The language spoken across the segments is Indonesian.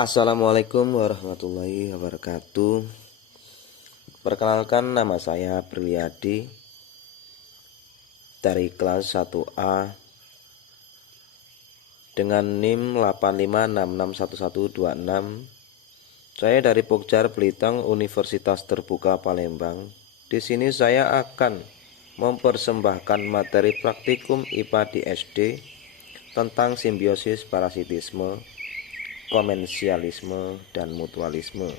Assalamualaikum warahmatullahi wabarakatuh. Perkenalkan, nama saya Briliadi dari kelas 1A dengan NIM 85661126. Saya dari Pokjar Belitung, Universitas Terbuka Palembang. Di sini saya akan mempersembahkan materi praktikum IPA di SD tentang simbiosis, parasitisme, komensialisme, dan mutualisme.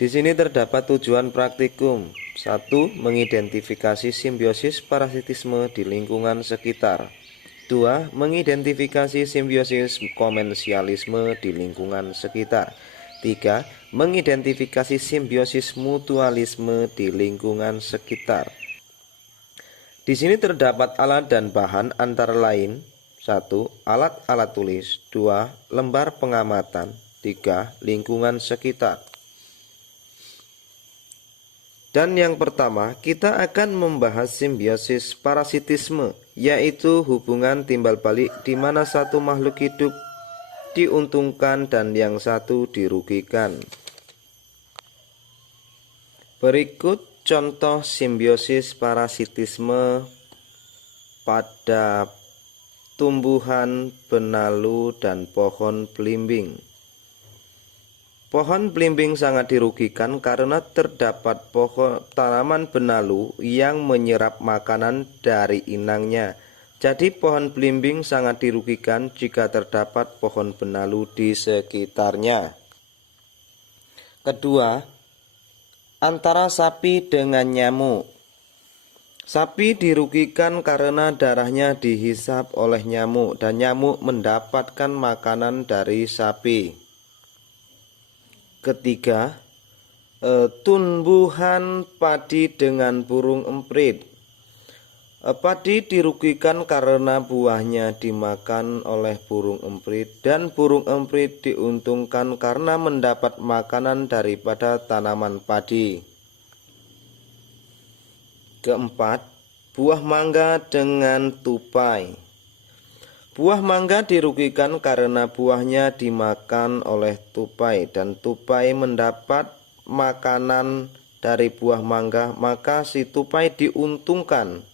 Di sini terdapat tujuan praktikum. 1. Mengidentifikasi simbiosis parasitisme di lingkungan sekitar. 2. Mengidentifikasi simbiosis komensialisme di lingkungan sekitar. 3. Mengidentifikasi simbiosis mutualisme di lingkungan sekitar. Di sini terdapat alat dan bahan antara lain: 1. Alat-alat tulis. 2. Lembar pengamatan. 3. Lingkungan sekitar. Dan yang pertama, kita akan membahas simbiosis parasitisme, yaitu hubungan timbal balik di mana satu makhluk hidup diuntungkan dan yang satu dirugikan. Berikut contoh simbiosis parasitisme pada tumbuhan benalu dan pohon belimbing. Pohon belimbing sangat dirugikan karena terdapat tanaman benalu yang menyerap makanan dari inangnya. Jadi pohon belimbing sangat dirugikan jika terdapat pohon benalu di sekitarnya. Kedua, antara sapi dengan nyamuk. Sapi dirugikan karena darahnya dihisap oleh nyamuk dan nyamuk mendapatkan makanan dari sapi. Ketiga, tumbuhan padi dengan burung emprit. Padi dirugikan karena buahnya dimakan oleh burung emprit dan burung emprit diuntungkan karena mendapat makanan daripada tanaman padi. Keempat, buah mangga dengan tupai. Buah mangga dirugikan karena buahnya dimakan oleh tupai dan tupai mendapat makanan dari buah mangga, maka si tupai diuntungkan.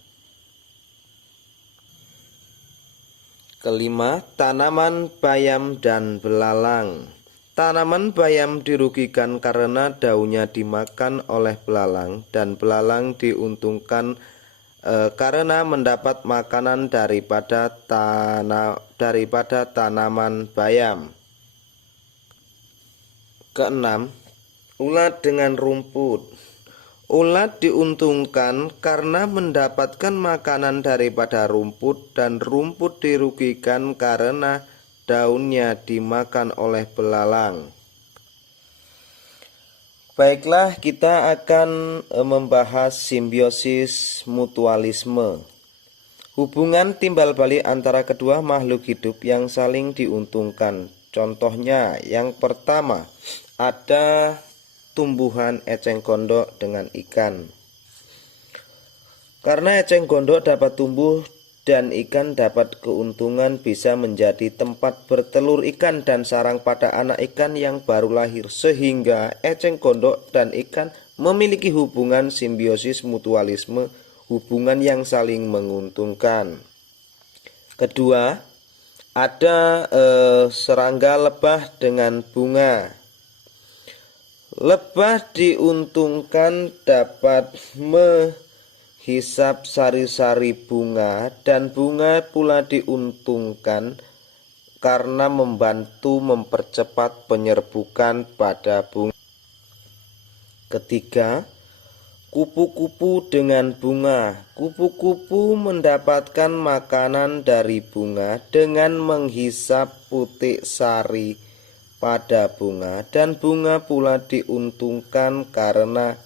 Kelima, tanaman bayam dan belalang. Tanaman bayam dirugikan karena daunnya dimakan oleh belalang dan belalang diuntungkan karena mendapat makanan daripada tanaman bayam. Keenam, ulat dengan rumput. Ulat diuntungkan karena mendapatkan makanan daripada rumput dan rumput dirugikan karena daunnya dimakan oleh belalang. Baiklah, kita akan membahas simbiosis mutualisme. Hubungan timbal balik antara kedua makhluk hidup yang saling diuntungkan. Contohnya, yang pertama, ada tumbuhan eceng gondok dengan ikan. Karena eceng gondok dapat tumbuh dan ikan dapat keuntungan, bisa menjadi tempat bertelur ikan dan sarang pada anak ikan yang baru lahir, sehingga eceng gondok dan ikan memiliki hubungan simbiosis mutualisme, hubungan yang saling menguntungkan. Kedua, ada serangga lebah dengan bunga. Lebah diuntungkan dapat hisap sari-sari bunga dan bunga pula diuntungkan karena membantu mempercepat penyerbukan pada bunga. Ketiga, kupu-kupu dengan bunga. Kupu-kupu mendapatkan makanan dari bunga dengan menghisap putik sari pada bunga dan bunga pula diuntungkan karena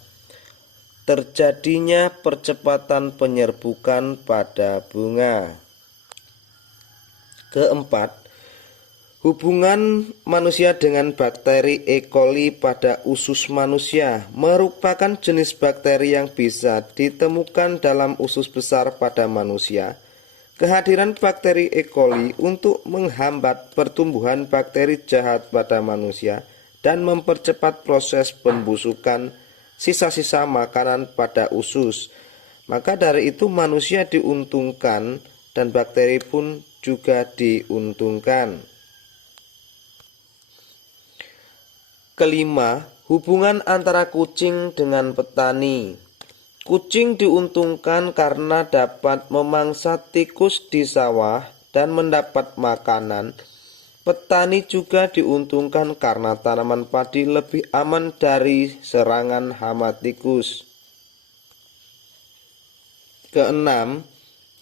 terjadinya percepatan penyerbukan pada bunga. Keempat, hubungan manusia dengan bakteri E. coli pada usus manusia merupakan jenis bakteri yang bisa ditemukan dalam usus besar pada manusia. Kehadiran bakteri E. coli untuk menghambat pertumbuhan bakteri jahat pada manusia dan mempercepat proses pembusukan sisa-sisa makanan pada usus. Maka dari itu manusia diuntungkan dan bakteri pun juga diuntungkan. Kelima, hubungan antara kucing dengan petani. Kucing diuntungkan karena dapat memangsa tikus di sawah dan mendapat makanan. Petani juga diuntungkan karena tanaman padi lebih aman dari serangan hama tikus. Keenam,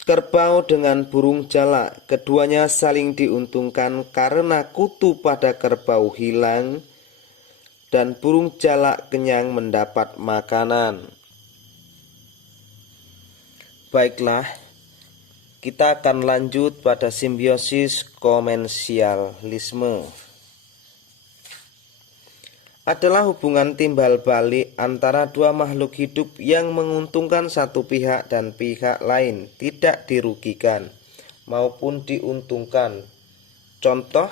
kerbau dengan burung jalak. Keduanya saling diuntungkan karena kutu pada kerbau hilang dan burung jalak kenyang mendapat makanan. Baiklah, kita akan lanjut pada simbiosis komensialisme. Adalah hubungan timbal balik antara dua makhluk hidup yang menguntungkan satu pihak dan pihak lain tidak dirugikan maupun diuntungkan. Contoh,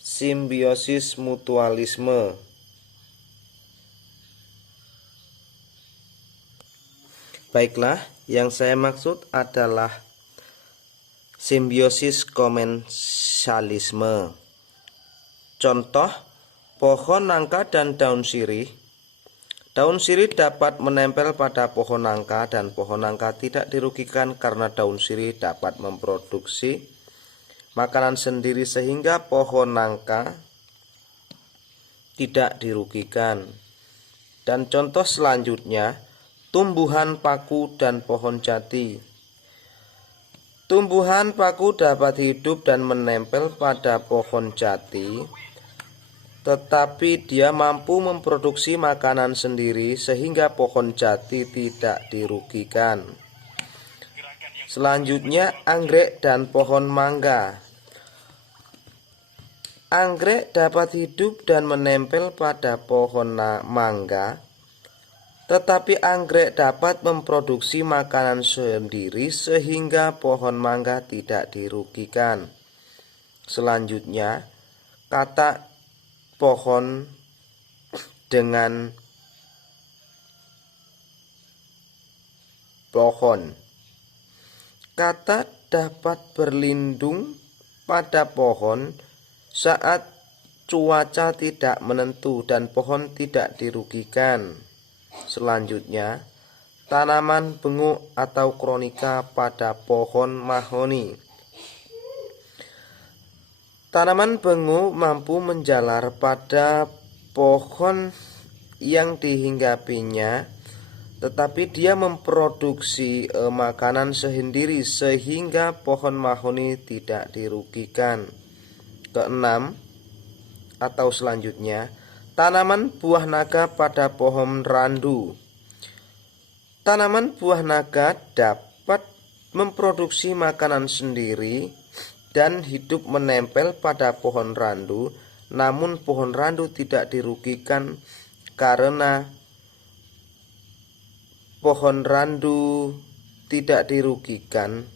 simbiosis mutualisme. Baiklah, yang saya maksud adalah simbiosis komensialisme. Contoh, pohon nangka dan daun sirih. Daun sirih dapat menempel pada pohon nangka dan pohon nangka tidak dirugikan karena daun sirih dapat memproduksi makanan sendiri sehingga pohon nangka tidak dirugikan. Dan contoh selanjutnya, tumbuhan paku dan pohon jati. Tumbuhan paku dapat hidup dan menempel pada pohon jati, tetapi dia mampu memproduksi makanan sendiri sehingga pohon jati tidak dirugikan. Selanjutnya, anggrek dan pohon mangga. Anggrek dapat hidup dan menempel pada pohon mangga, tetapi anggrek dapat memproduksi makanan sendiri sehingga pohon mangga tidak dirugikan. Selanjutnya, kata pohon dengan pohon. Kata dapat berlindung pada pohon saat cuaca tidak menentu dan pohon tidak dirugikan. Selanjutnya, tanaman bengu atau kronika pada pohon mahoni. Tanaman bengu mampu menjalar pada pohon yang dihinggapinya, tetapi dia memproduksi makanan sendiri sehingga pohon mahoni tidak dirugikan. Keenam, atau selanjutnya, tanaman buah naga pada pohon randu. Tanaman buah naga dapat memproduksi makanan sendiri dan hidup menempel pada pohon randu, namun pohon randu tidak dirugikan karena pohon randu tidak dirugikan